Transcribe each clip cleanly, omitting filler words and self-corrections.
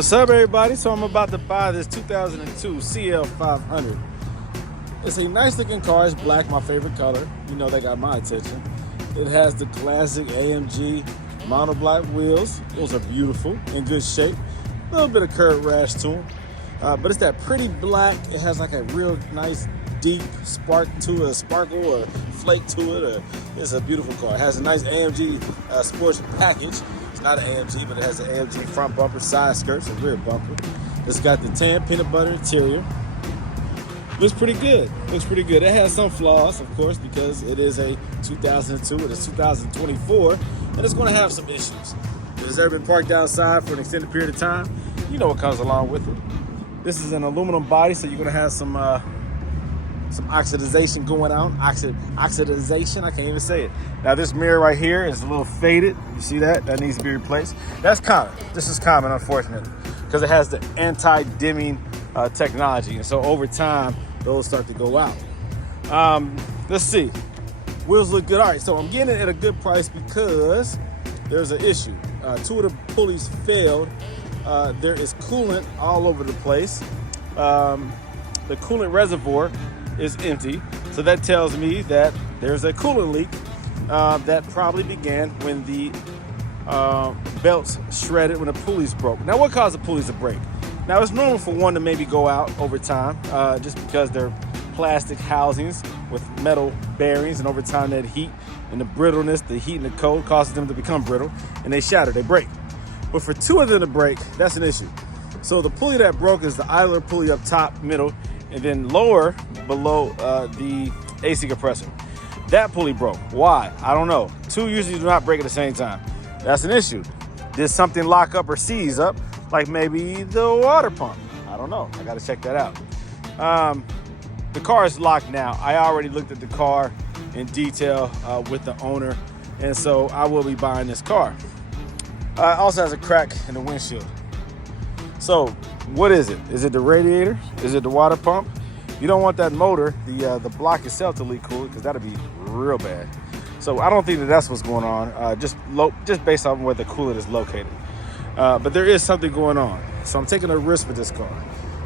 What's up, everybody? So I'm about to buy this 2002 CL500. It's a nice looking car. It's black, my favorite color. You know, they got my attention. It has the classic AMG monoblock wheels. Those are beautiful, in good shape. A little bit of curb rash to them. But it's that pretty black. It has like a real nice deep spark to it, a sparkle or flake to it. It's a beautiful car. It has a nice AMG sports package. It's not an AMG, but it has an AMG front bumper, side skirts, and rear bumper. It's got the tan peanut butter interior. Looks pretty good. Looks pretty good. It has some flaws, of course, because it is a 2002. It is 2024, and it's going to have some issues. If it's ever been parked outside for an extended period of time, you know what comes along with it. This is an aluminum body, so you're going to have some oxidization going on. Oxidization, I can't even say it. Now this mirror right here is a little faded. You see that? That needs to be replaced. That's common. This is common, unfortunately, because it has the anti-dimming technology. And so over time, those start to go out. Let's see. Wheels look good. All right, so I'm getting it at a good price because there's an issue. Two of the pulleys failed. There is coolant all over the place. The coolant reservoir is empty, so that tells me that there's a coolant leak that probably began when the belts shredded, when the pulleys broke. Now, what caused the pulleys to break? Now, it's normal for one to maybe go out over time, just because they're plastic housings with metal bearings, and over time that heat and the brittleness, the heat and the cold causes them to become brittle, and they shatter, they break. But for two of them to break, that's an issue. So the pulley that broke is the idler pulley up top, middle, and then lower below the AC compressor. That pulley broke. Why? I don't know. Two usually do not break at the same time. That's an issue. Did something lock up or seize up? Like maybe the water pump. I don't know. I got to check that out. The car is locked now. I already looked at the car in detail with the owner, and so I will be buying this car. It also has a crack in the windshield. So what is it? Is it the radiator? Is it the water pump? You don't want that motor, the block itself, to leak coolant, because that'll be real bad. So I don't think that that's what's going on, just based on where the coolant is located. But there is something going on. So I'm taking a risk with this car.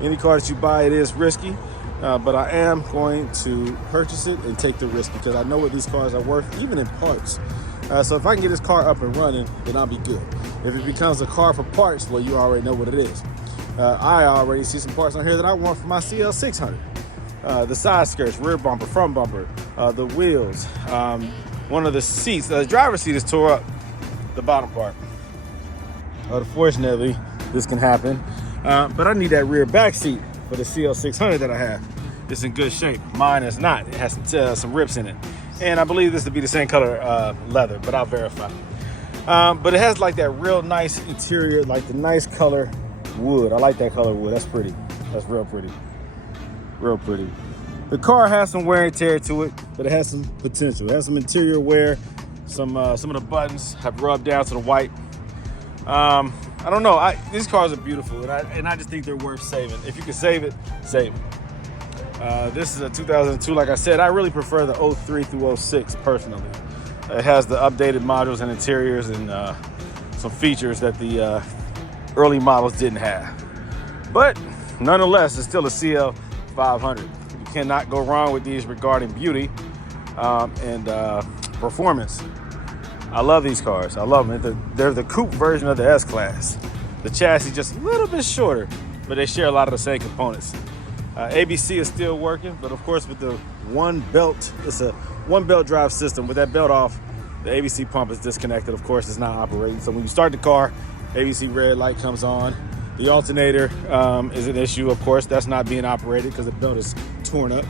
Any car that you buy, it is risky, but I am going to purchase it and take the risk because I know what these cars are worth, even in parts. So if I can get this car up and running, then I'll be good. If it becomes a car for parts, well, you already know what it is. I already see some parts on here that I want for my CL600. The side skirts, rear bumper, front bumper, the wheels. One of the seats, the driver's seat is tore up, the bottom part. Unfortunately, this can happen. But I need that rear back seat for the CL600 that I have. It's in good shape. Mine is not. It has some rips in it. And I believe this to be the same color leather, but I'll verify. But it has like that real nice interior, like the nice color wood. I like that color wood. That's pretty. That's real pretty. Real pretty. The car has some wear and tear to it, but it has some potential. It has some interior wear. Some of the buttons have rubbed down to the white. I don't know. These cars are beautiful, and I just think they're worth saving. If you can save it, save it. This is a 2002. Like I said, I really prefer the 03 through 06 personally. It has the updated modules and interiors and some features that the early models didn't have. But nonetheless, it's still a CL500. You cannot go wrong with these regarding beauty and performance. I love these cars. I love them. They're the coupe version of the S-Class. The chassis just a little bit shorter, but they share a lot of the same components. ABC is still working, but of course with the one belt, it's a one belt drive system. With that belt off, the ABC pump is disconnected. Of course, it's not operating. So when you start the car, ABC red light comes on. The alternator is an issue, of course. That's not being operated because the belt is torn up.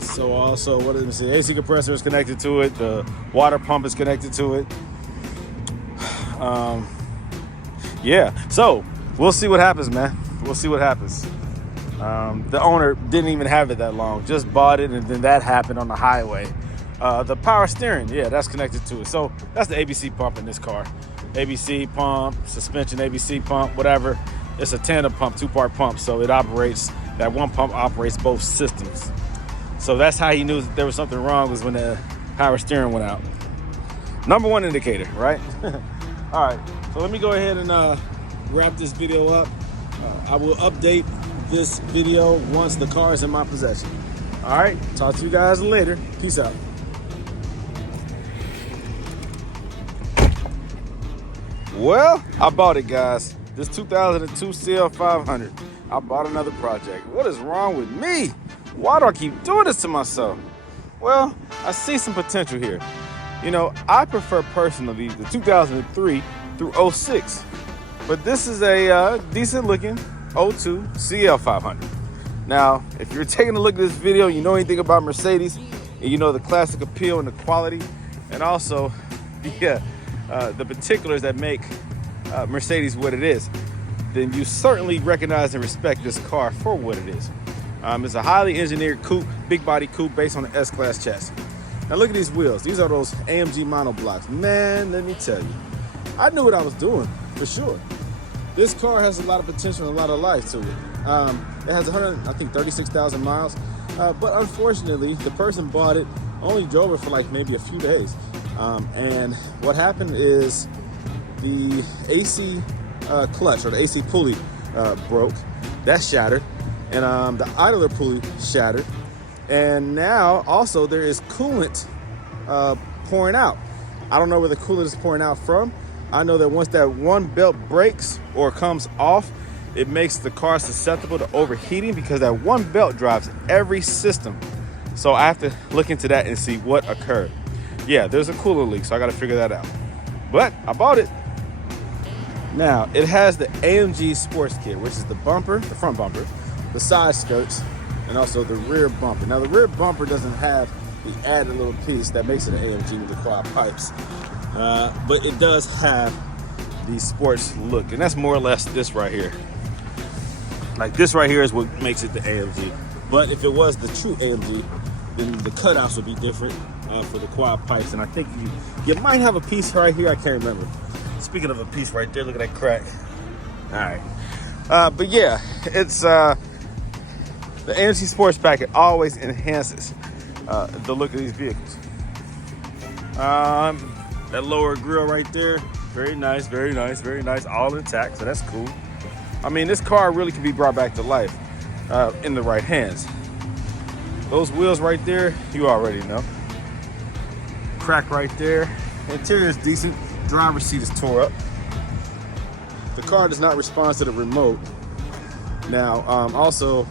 So also, what did I say? AC compressor is connected to it. The water pump is connected to it. Yeah, so we'll see what happens, man. We'll see what happens. The owner didn't even have it that long, just bought it, and then that happened on the highway. The power steering, yeah, that's connected to it. So that's the ABC pump in this car. ABC pump, suspension ABC pump, whatever. It's a tandem pump, two-part pump, so it operates, that one pump operates both systems. So that's how he knew that there was something wrong, was when the power steering went out. Number one indicator, right? All right, so let me go ahead and wrap this video up. I will update this video once the car is in my possession. All right, talk to you guys later. Peace out. Well, I bought it, guys. This 2002 CL500. I bought another project. What is wrong with me? Why do I keep doing this to myself? Well, I see some potential here. You know, I prefer personally the 2003 through 06, but this is a decent looking 02 CL500. Now, if you're taking a look at this video, you know anything about Mercedes, and you know the classic appeal and the quality, and also the particulars that make Mercedes what it is, then you certainly recognize and respect this car for what it is. It's a highly engineered coupe, big body coupe based on an S-Class chassis. Now look at these wheels. These are those AMG monoblocks. Man, let me tell you, I knew what I was doing, for sure. This car has a lot of potential and a lot of life to it. It has 36,000 miles, but unfortunately, the person bought it, only drove it for like maybe a few days. And what happened is the AC clutch, or the AC pulley, broke. That shattered. And the idler pulley shattered. And now also there is coolant pouring out. I don't know where the coolant is pouring out from. I know that once that one belt breaks or comes off, it makes the car susceptible to overheating because that one belt drives every system. So I have to look into that and see what occurred. Yeah, there's a coolant leak, so I got to figure that out. But I bought it. Now, it has the AMG Sports Kit, which is the bumper, the front bumper, the side skirts, and also the rear bumper. Now, the rear bumper doesn't have the added little piece that makes it an AMG with the quad pipes, but it does have the sports look, and that's more or less this right here. Like this right here is what makes it the AMG. But if it was the true AMG, then the cutouts would be different for the quad pipes, and I think you might have a piece right here. I can't remember. Speaking of a piece right there, look at that crack. All right, but yeah, it's the AMG Sports Packet always enhances the look of these vehicles. That lower grille right there, very nice, very nice, very nice, all intact, so that's cool. I mean, this car really can be brought back to life in the right hands. Those wheels right there, you already know. Crack right there. Interior is decent. Driver's seat is tore up. The car does not respond to the remote. Now, also,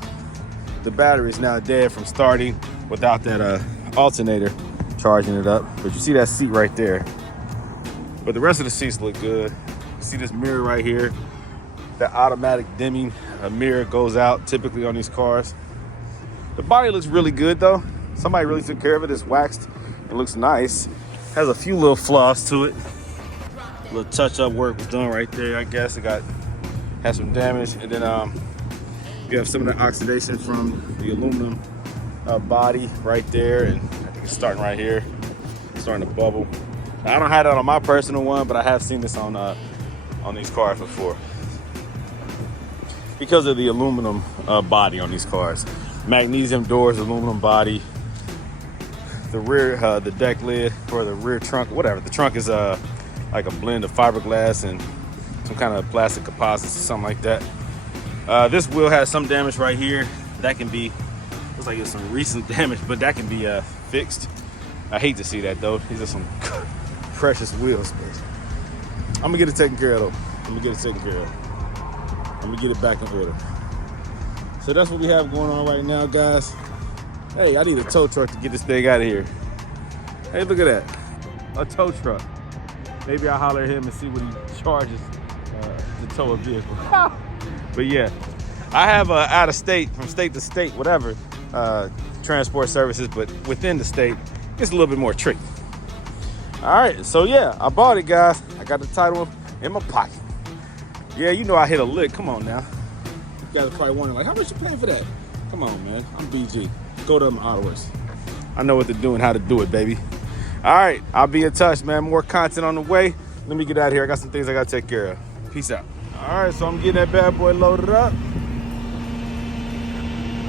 the battery is now dead from starting without that alternator charging it up. But you see that seat right there. But the rest of the seats look good. You see this mirror right here. That automatic dimming mirror goes out typically on these cars. The body looks really good though. Somebody really took care of it. It's waxed. It looks nice. Has a few little flaws to it. A little touch-up work was done right there. I guess it had some damage, and then you have some of the oxidation from the aluminum body right there, and I think it's starting right here. It's starting to bubble. Now, I don't have that on my personal one, but I have seen this on these cars before because of the aluminum body on these cars. Magnesium doors, aluminum body. The rear, the deck lid for the rear trunk, whatever. The trunk is like a blend of fiberglass and some kind of plastic composites or something like that. This wheel has some damage right here. That can be, looks like it's some recent damage, but that can be fixed. I hate to see that though. These are some precious wheels. I'm gonna get it taken care of though. I'm gonna get it taken care of. I'm gonna get it back in order. So that's what we have going on right now, guys. Hey, I need a tow truck to get this thing out of here. Hey, look at that. A tow truck. Maybe I'll holler at him and see what he charges to tow a vehicle. But yeah, I have out of state, from state to state, whatever, transport services, but within the state, it's a little bit more tricky. All right, so yeah, I bought it, guys. I got the title in my pocket. Yeah, you know I hit a lick. Come on now. You guys are probably wondering, like, how much you paying for that? Come on, man. I'm BG. Go to Autoworks. I know what to do and how to do it, baby. All right, I'll be in touch, man. More content on the way. Let me get out of here. I got some things I got to take care of. Peace out. All right, so I'm getting that bad boy loaded up.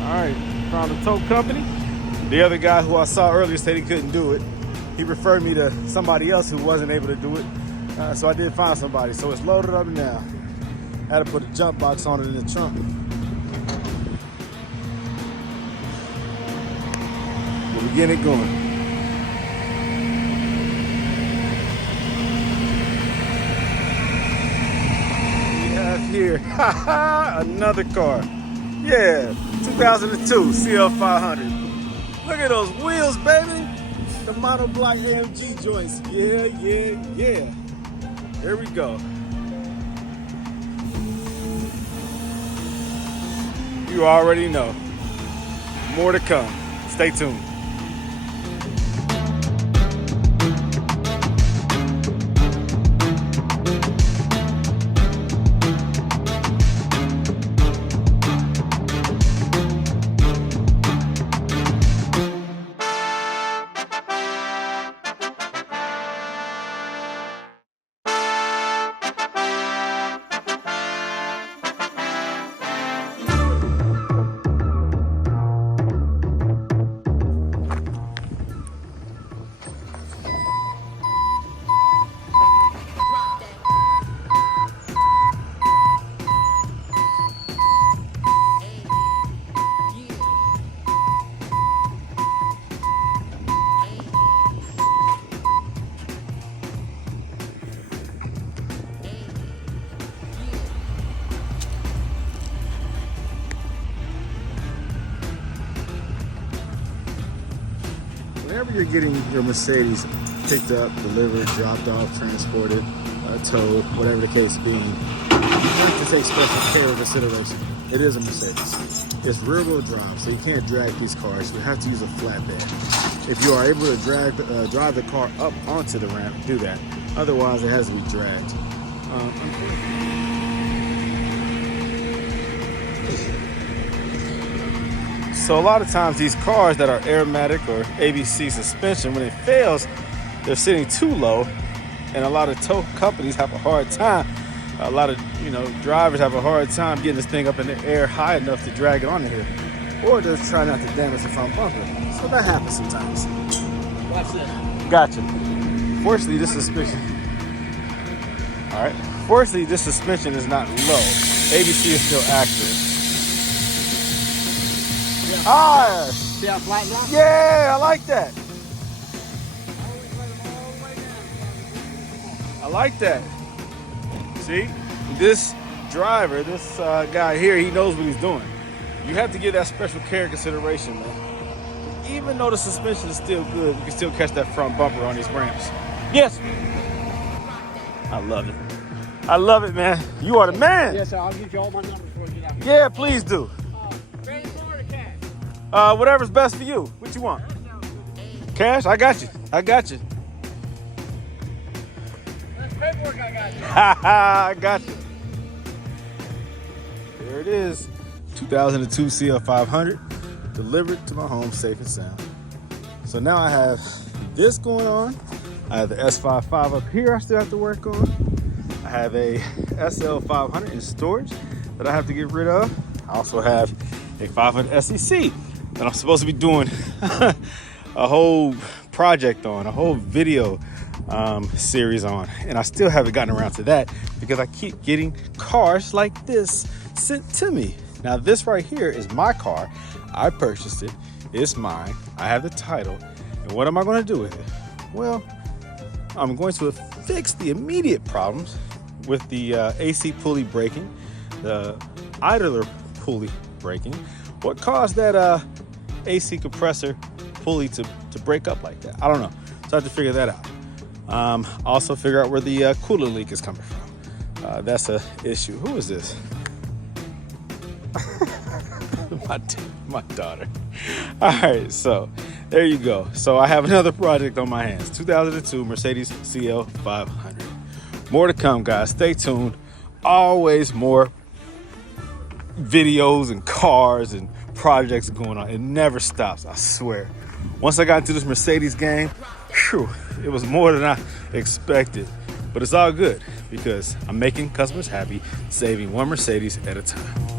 All right, found a tow company. The other guy who I saw earlier said he couldn't do it. He referred me to somebody else who wasn't able to do it. So I did find somebody. So it's loaded up now. Had to put a jump box on it in the trunk. But we're getting it going. We have here, another car. Yeah, 2002 CL500. Look at those wheels, baby. The monoblock AMG joints. Yeah, yeah, yeah. Here we go. You already know. More to come. Stay tuned. Whenever you're getting your Mercedes picked up, delivered, dropped off, transported, towed, whatever the case being, you have to take special care and consideration. It is a Mercedes. It's rear-wheel drive, so you can't drag these cars. You have to use a flatbed. If you are able to drive the car up onto the ramp, do that. Otherwise, it has to be dragged. So a lot of times these cars that are aromatic or ABC suspension, when it fails, they're sitting too low, and a lot of tow companies have a hard time. A lot of drivers have a hard time getting this thing up in the air high enough to drag it onto here, or just try not to damage the front bumper. So that happens sometimes. Watch this. Gotcha. Fortunately, this suspension. All right. Fortunately, this suspension is not low. ABC is still active. Ah, See how flat now? yeah, I like that. I like that. See, this driver, this guy here, he knows what he's doing. You have to give that special care and consideration, man. Even though the suspension is still good, you can still catch that front bumper on these ramps. Yes. I love it. I love it, man. You are the man. Yes, sir. I'll give you all my numbers before you get out. Yeah, please do. Credit card or cash? Whatever's best for you. What you want? Cash? I got you. I got you. That's paperwork I got you. I got you. There it is. 2002 CL500 delivered to my home safe and sound. So now I have this going on. I have the S55 up here I still have to work on. I have a SL500 in storage that I have to get rid of. I also have a 500 SEC that I'm supposed to be doing a whole project on, a whole video series on, and I still haven't gotten around to that because I keep getting cars like this sent to me. Now this right here is my car. I purchased it. It's mine. I have the title. And what am I going to do with it? Well, I'm going to fix the immediate problems with the AC pulley breaking, the idler pulley breaking. What caused that AC compressor pulley to break up like that? I don't know. So I have to figure that out. Also figure out where the cooler leak is coming from. That's a issue. Who is this? my daughter. All right, so there you go. So I have another project on my hands. 2002 Mercedes CL500. More to come, guys. Stay tuned. Always more videos and cars and projects going on. It never stops, I swear. Once I got into this Mercedes game, whew, it was more than I expected. But it's all good because I'm making customers happy, saving one Mercedes at a time.